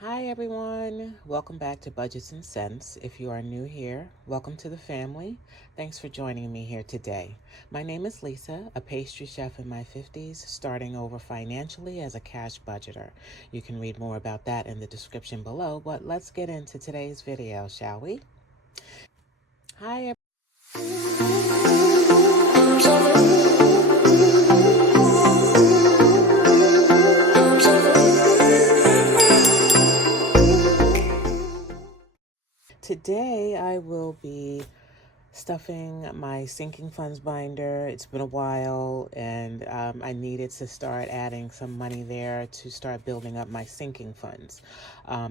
Hi everyone, welcome back to Budgets and Cents. If you are new here, welcome to the family. Thanks for joining me here today. My name is Lisa, a pastry chef in my 50s, starting over financially as a cash budgeter. You can read more about that in the description below, but let's get into today's video, shall we? Hi Today I will be stuffing my sinking funds binder. It's been a while, and I needed to start adding some money there to start building up my sinking funds.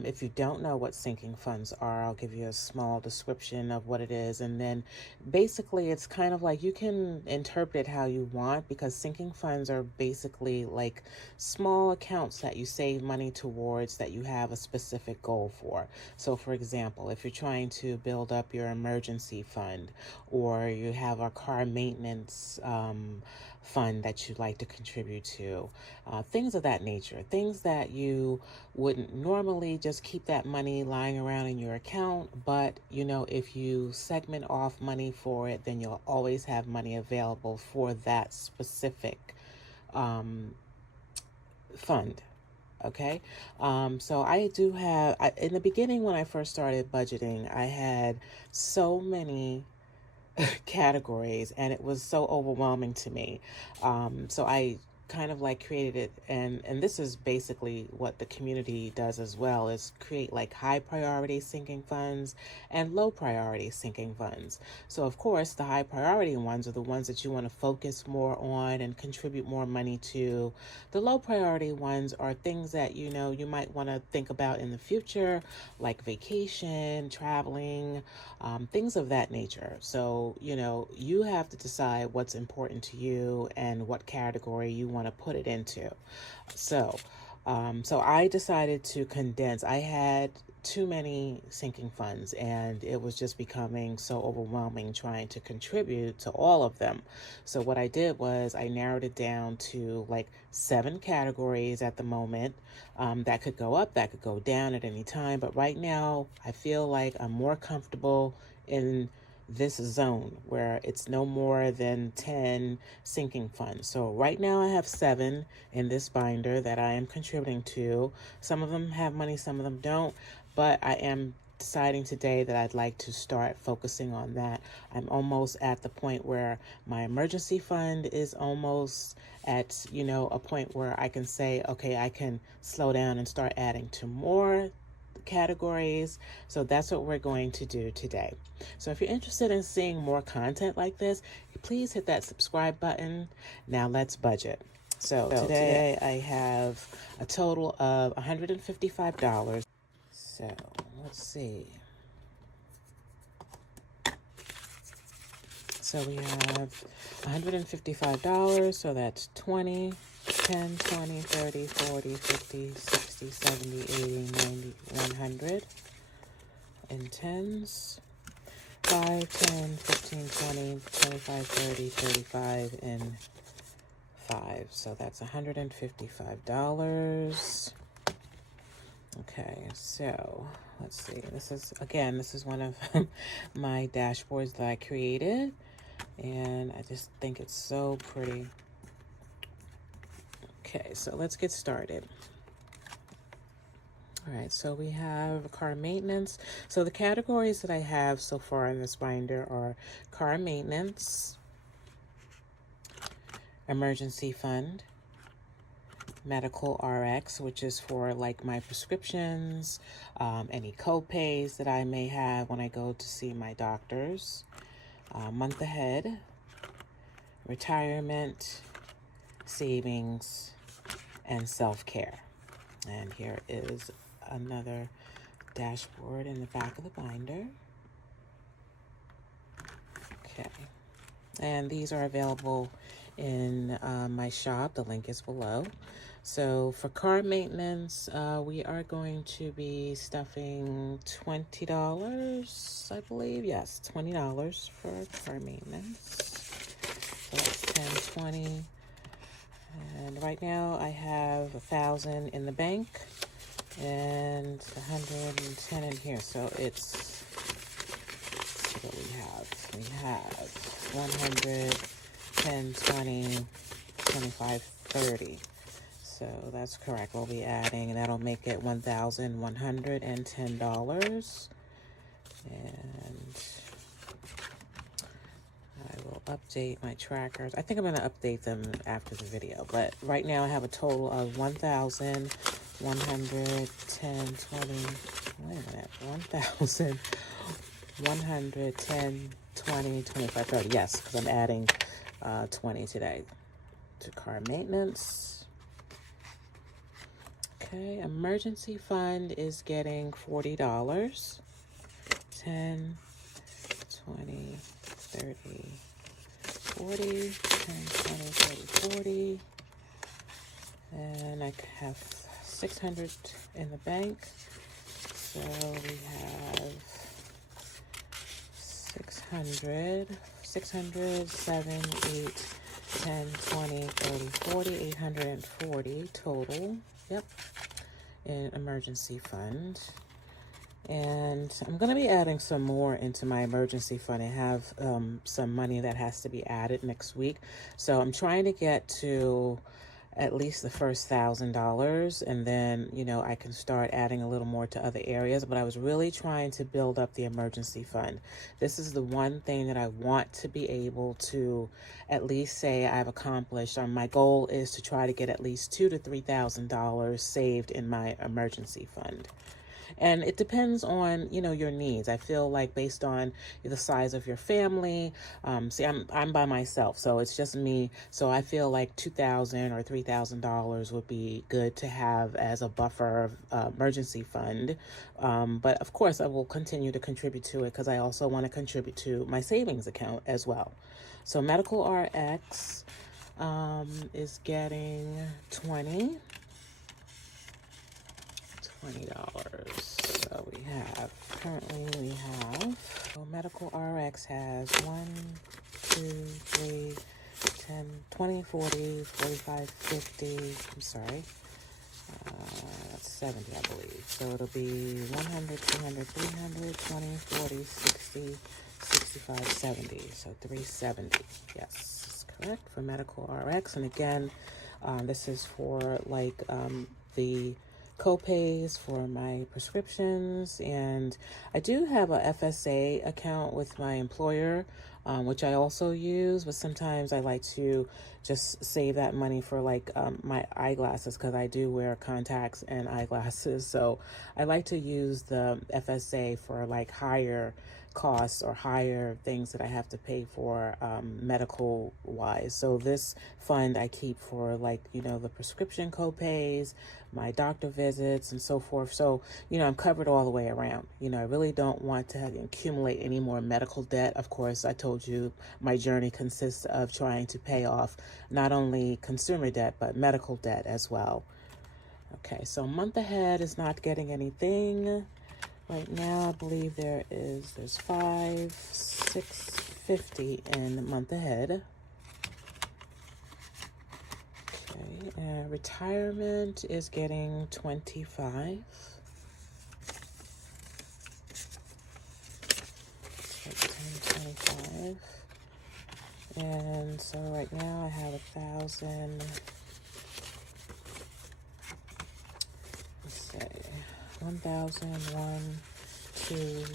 If you don't know what sinking funds are, I'll give you a small description of what it is, and then basically it's kind of like you can interpret it how you want, because sinking funds are basically like small accounts that you save money towards that you have a specific goal for. So for example, if you're trying to build up your emergency fund, or you have a car maintenance fund that you'd like to contribute to, things of that nature, things that you wouldn't normally just keep that money lying around in your account, but if you segment off money for it, then you'll always have money available for that specific fund. Okay. So I do have, in the beginning when I first started budgeting, I had so many categories and it was so overwhelming to me. So I kind of like created it, and this is basically what the community does as well, is create like high priority sinking funds and low priority sinking funds. So of course the high priority ones are the ones that you want to focus more on and contribute more money to. The low priority ones are things that you might want to think about in the future, like vacation, traveling, things of that nature. So you have to decide what's important to you and what category you want to put it into. So, so I decided to condense. I had too many sinking funds, and it was just becoming so overwhelming trying to contribute to all of them. So what I did was I narrowed it down to like 7 categories at the moment. That could go up, that could go down at any time. But right now, I feel like I'm more comfortable in this zone where it's no more than 10 sinking funds. So right now I have 7 in this binder that I am contributing to. Some of them have money, some of them don't, but I am deciding today that I'd like to start focusing on that. I'm almost at the point where my emergency fund is almost at, a point where I can say, okay, I can slow down and start adding to more categories. So that's what we're going to do today. So if you're interested in seeing more content like this, please hit that subscribe button. Now let's budget. So today I have a total of $155. So let's see. So we have $155, so that's 20, 10, 20, 30, 40, 50, 60, 70, 80, 90, 100 in tens. 5, 10, 15, 20, 25, 30, 35 in 5. So that's $155. Okay, so let's see. This is one of my dashboards that I created, and I just think it's so pretty. Okay, so let's get started. All right, so we have car maintenance. So the categories that I have so far in this binder are car maintenance, emergency fund, medical RX, which is for like my prescriptions, any co-pays that I may have when I go to see my doctors, month ahead, retirement, savings, and self-care. And here is another dashboard in the back of the binder. Okay, and these are available in my shop. The link is below. So for car maintenance, we are going to be stuffing $20, I believe. Yes, $20 for car maintenance. So that's 10, 20. And right now I have 1,000 in the bank. and 110 in here. So it's, let's see what we have. We have 100, 10, 20, 25, 30. So that's correct. We'll be adding, and that'll make it $1,110. And I will update my trackers. I think I'm going to update them after the video, but right now I have a total of 1,110, 20, wait a minute, 1,110, 20, 25, 30. Yes, because I'm adding 20 today to car maintenance. Okay, emergency fund is getting $40. 10, 20, 30, 40, 10, 20, 30, 40. And I have 600 in the bank. So we have 600, 7, 8, 10, 20, 30, 40, 840 total. Yep, in emergency fund. And I'm going to be adding some more into my emergency fund. I have some money that has to be added next week. So I'm trying to get to at least the first $1,000, and then, you know, I can start adding a little more to other areas. But I was really trying to build up the emergency fund. This is the one thing that I want to be able to at least say I've accomplished. My goal is to try to get at least $2,000 to $3,000 saved in my emergency fund. And it depends on, you know, your needs. I feel like based on the size of your family, see, I'm by myself, so it's just me. So I feel like $2,000 or $3,000 would be good to have as a buffer of emergency fund. But of course, I will continue to contribute to it because I also want to contribute to my savings account as well. So Medical RX is getting $20. So currently we have, so Medical RX has 1, 2, 3, 10, 20, 40, 45, 50, I'm sorry, that's 70, I believe. So it'll be 100, 200, 300, 20, 40, 60, 65, 70. So 370, yes, that's correct for Medical RX. And again, this is for like the co-pays for my prescriptions, and I do have a FSA account with my employer, which I also use, but sometimes I like to just save that money for like my eyeglasses, because I do wear contacts and eyeglasses. So I like to use the FSA for like higher costs or higher things that I have to pay for medical wise. So this fund I keep for, like, you know, the prescription co-pays, my doctor visits, and so forth. So, you know, I'm covered all the way around. You know, I really don't want to accumulate any more medical debt. Of course, I told you my journey consists of trying to pay off not only consumer debt, but medical debt as well. Okay, so month ahead is not getting anything. Right now, I believe there's 650 in the month ahead. Okay, retirement is getting 25. 25. And so right now I have 1,000. Let's say 1,000, 1, 2,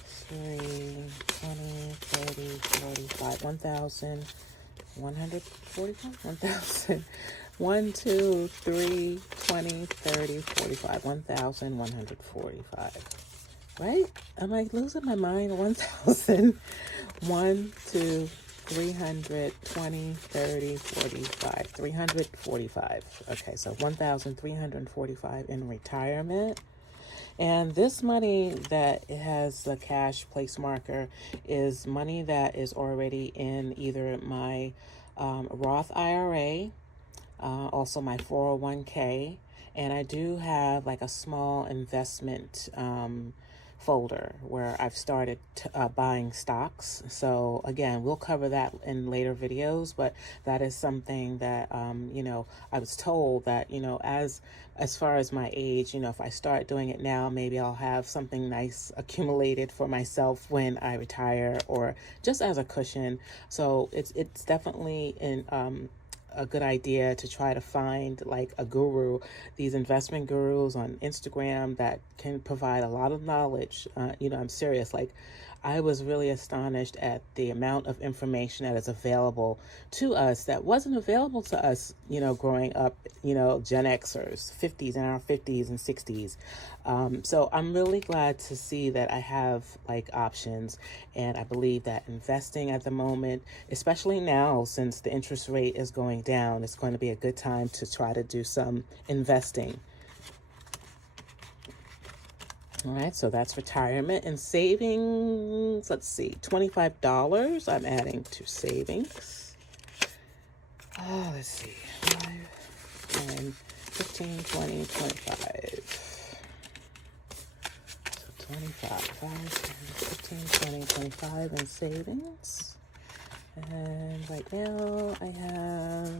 3, 20, 30, 45, 1,145, 1,000, 1, 2, 3, 20, 30, 45, 1,145. Right? Am I losing my mind? 1,000, 1, 2, 300, 20, 30, 45, 345. Okay, so 1,345 in retirement. And this money that it has the cash place marker is money that is already in either my Roth IRA, also my 401k, and I do have like a small investment folder where I've started buying stocks. So again, we'll cover that in later videos, but that is something that, I was told that, as far as my age, if I start doing it now, maybe I'll have something nice accumulated for myself when I retire, or just as a cushion. So it's definitely a good idea to try to find like a guru, these investment gurus on Instagram that can provide a lot of knowledge. I'm serious. Like, I was really astonished at the amount of information that is available to us that wasn't available to us, growing up, Gen Xers, 50s, in our 50s and 60s. So I'm really glad to see that I have like options, and I believe that investing at the moment, especially now since the interest rate is going down, it's going to be a good time to try to do some investing. All right, so that's retirement and savings. Let's see, $25 I'm adding to savings. Let's see, 5, 10, 15, 20, 25. So 25, 5, 10, 15, 20, 25 in savings. And right now I have,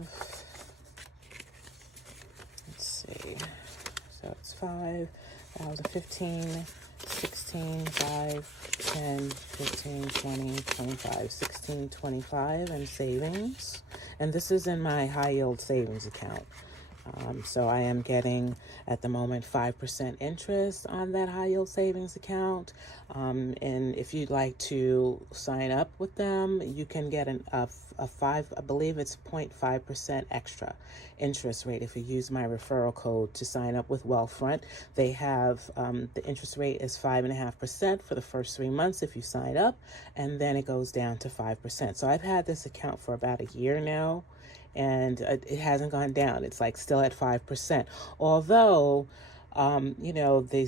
let's see, so it's 5, 15, 16, 5, 10, 15, 20, 25, 16, 25 in savings. And this is in my high yield savings account. So I am getting at the moment 5% interest on that high yield savings account. And if you'd like to sign up with them, you can get a 5, I believe it's 0.5% extra interest rate if you use my referral code to sign up with Wealthfront. They have the interest rate is 5.5% for the first 3 months if you sign up, and then it goes down to 5%. So I've had this account for about a year now, and it hasn't gone down. It's like still at 5%. Although, the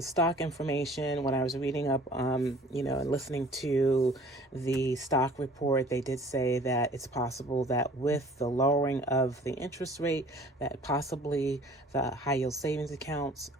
stock information, when I was reading up, and listening to the stock report, they did say that it's possible that with the lowering of the interest rate, that possibly the high yield savings accounts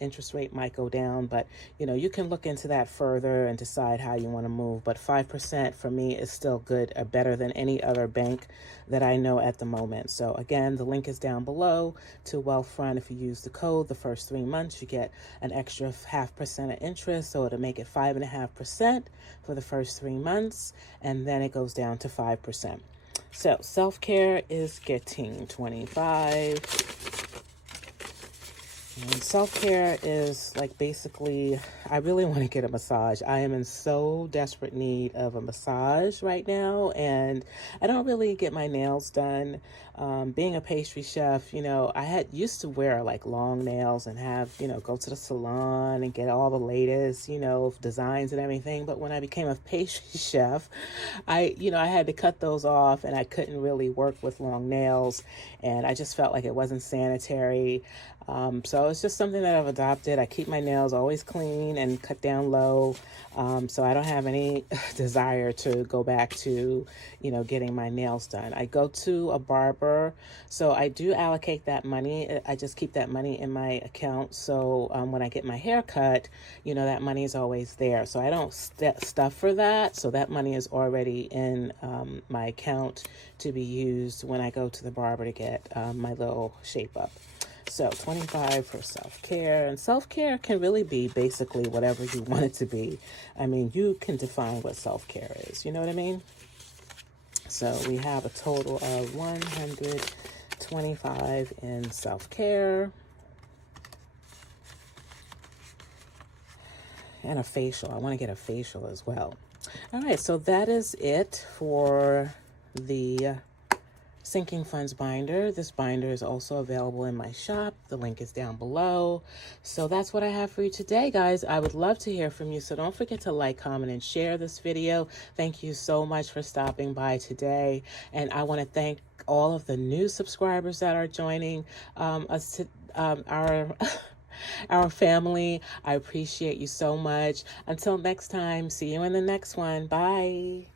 interest rate might go down. But, you can look into that further and decide how you want to move. But 5% for me is still good, or better than any other bank that I know at the moment. So again, the link is down below to Wealthfront. If you use the code, the first 3 months, you get an extra 0.5% of interest. So it'll make it 5.5% for the first 3 months, and then it goes down to 5%. So self-care is getting 25. And self-care is like, basically, I really want to get a massage. I am in so desperate need of a massage right now, and I don't really get my nails done. Being a pastry chef, I had used to wear like long nails and have, go to the salon and get all the latest, designs and everything. But when I became a pastry chef, I had to cut those off, and I couldn't really work with long nails, and I just felt like it wasn't sanitary. So it's just something that I've adopted. I keep my nails always clean and cut down low. So I don't have any desire to go back to, getting my nails done. I go to a barber, so I do allocate that money. I just keep that money in my account. So when I get my hair cut, that money is always there. So I don't stuff for that. So that money is already in my account to be used when I go to the barber to get my little shape up. So 25 for self-care, and self-care can really be basically whatever you want it to be. I mean, you can define what self-care is. You know what I mean? So we have a total of 125 in self-care. And a facial. I want to get a facial as well. All right, so that is it for the Sinking Funds binder. This binder is also available in my shop. The link is down below. So that's what I have for you today, guys. I would love to hear from you. So don't forget to like, comment, and share this video. Thank you so much for stopping by today. And I want to thank all of the new subscribers that are joining us to our family. I appreciate you so much. Until next time, see you in the next one. Bye.